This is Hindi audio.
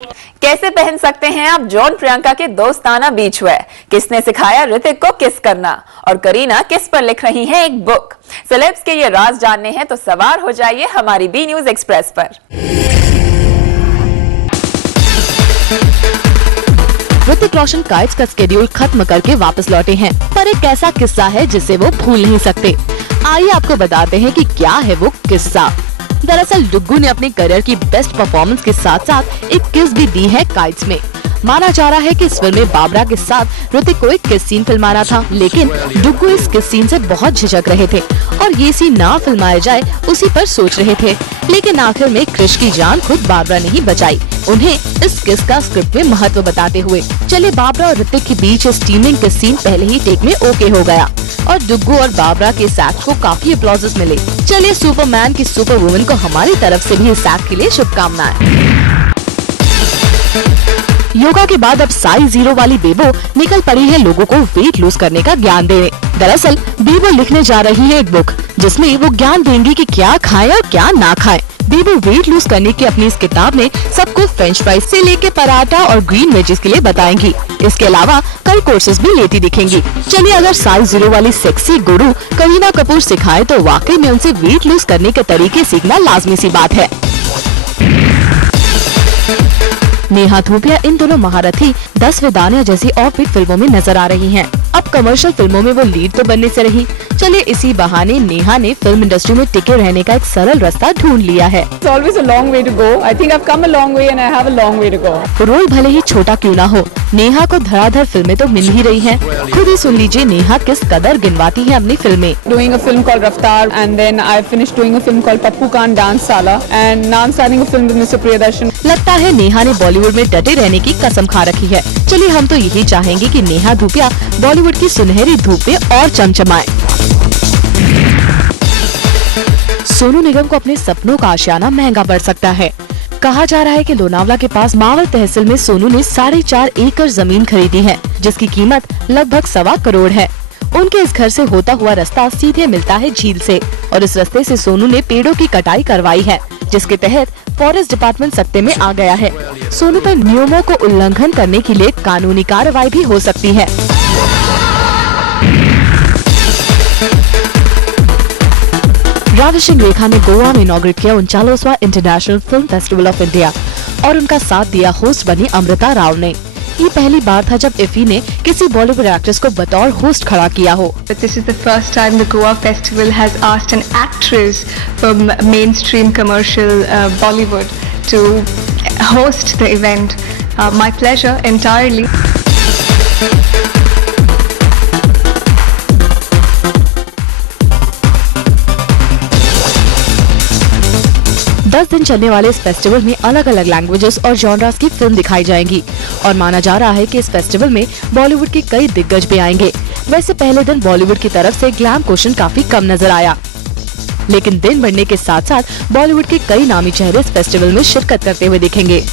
कैसे पहन सकते हैं आप जॉन प्रियंका के दोस्ताना बीच वेयर? किसने सिखाया ऋतिक को किस करना? और करीना किस पर लिख रही हैं एक बुक? सेलेब्स के ये राज जानने हैं तो सवार हो जाइए हमारी बी न्यूज एक्सप्रेस पर। ऋतिक रोशन काइट्स का स्केड्यूल खत्म करके वापस लौटे हैं, पर एक ऐसा किस्सा है जिसे वो भूल नहीं सकते। आइए आपको बताते हैं कि क्या है वो किस्सा। दरअसल डुग्गू ने अपने करियर की बेस्ट परफॉर्मेंस के साथ साथ एक किस भी दी है काइट्स में। माना जा रहा है कि इस फिल्म में बाबरा के साथ ऋतिक को एक किस सीन फिल्माना था, लेकिन डुग्गू इस किस सीन से बहुत झिझक रहे थे और ये सीन ना फिल्माया जाए उसी पर सोच रहे थे। लेकिन आखिर में क्रिश की जान खुद बाबरा ने ही बचाई, उन्हें इस किस का स्क्रिप्ट में महत्व बताते हुए। चलिए बाबरा और ऋतिक के बीच स्टीमिंग किस सीन पहले ही टेक में ओके हो गया और डुग्गू और बाबरा के इस एक्ट को काफी अप्लॉजेस मिले। चलिए सुपरमैन की सुपर वुमन को हमारी तरफ से भी इस एक्ट के लिए शुभकामनाएं। योगा के बाद अब साइज 0 वाली बेबो निकल पड़ी है लोगों को वेट लूज करने का ज्ञान देने। दरअसल बेबो लिखने जा रही है एक बुक जिसमें वो ज्ञान देंगी कि क्या खाएं और क्या ना खाएं। बेबो वेट लूज करने की अपनी इस किताब में सबको फ्रेंच फ्राइज से लेके पराठा और ग्रीन वेजेस के लिए बताएंगी। इसके अलावा कई कोर्सेज भी लेती दिखेंगी। चलिए अगर साइज 0 वाली सेक्सी गुरु करीना कपूर सिखाए तो वाकई में उनसे वेट लूज करने के तरीके सीखना लाजमी सी बात है। नेहा धूपिया इन दोनों महारथी 10 विदानिया जैसी ऑफबीट फिल्मों में नजर आ रही हैं। अब कमर्शियल फिल्मों में वो लीड तो बनने से रही। चलिए इसी बहाने नेहा ने फिल्म इंडस्ट्री में टिके रहने का एक सरल रास्ता ढूंढ लिया है। रोल भले ही छोटा क्यों ना हो, नेहा को धड़ाधड़ फिल्में तो मिल ही रही हैं। खुद ही सुन लीजिए नेहा किस कदर गिनवाती है अपनी फिल्में। Doing a film called Raftar and then I finished doing a film called Pappu Khan Dance Sala and now I'm starting a film with Mr. Priyadarshan. लगता है नेहा ने बॉलीवुड में डटे रहने की कसम खा रखी है। चलिए हम तो यही चाहेंगे कि नेहा धूपिया बॉलीवुड की सुनहरी धूप में और चमचमाए। सोनू निगम को अपने सपनों का आशियाना महंगा पड़ सकता है। कहा जा रहा है कि लोनावला के पास मावल तहसील में सोनू ने 4.5 एकड़ जमीन खरीदी है, जिसकी कीमत लगभग 1.25 करोड़ है। उनके इस घर से होता हुआ रास्ता सीधे मिलता है झील से और इस रास्ते से सोनू ने पेड़ों की कटाई करवाई है, जिसके तहत फॉरेस्ट डिपार्टमेंट सख्ते में आ गया है। सोनू पर नियमों को उल्लंघन करने के लिए कानूनी कार्रवाई भी हो सकती है। रावी सिंह रेखा ने गोवा में इनॉग्रेट किया 39वां international film festival of India और उनका साथ दिया होस्ट बनी अमृता राव ने। ये पहली बार था जब इफी ने किसी बॉलीवुड एक्ट्रेस को बतौर होस्ट खड़ा किया हो। But this is the first time the Goa Festival has asked an actress from mainstream commercial Bollywood to host the event. My pleasure entirely. दस दिन चलने वाले इस फेस्टिवल में अलग अलग लैंग्वेजेस और जॉनरास की फिल्म दिखाई जाएंगी और माना जा रहा है कि इस फेस्टिवल में बॉलीवुड के कई दिग्गज भी आएंगे। वैसे पहले दिन बॉलीवुड की तरफ से ग्लैम क्वेश्चन काफी कम नजर आया, लेकिन दिन बढ़ने के साथ साथ बॉलीवुड के कई नामी चेहरे इस फेस्टिवल में शिरकत करते हुए दिखेंगे।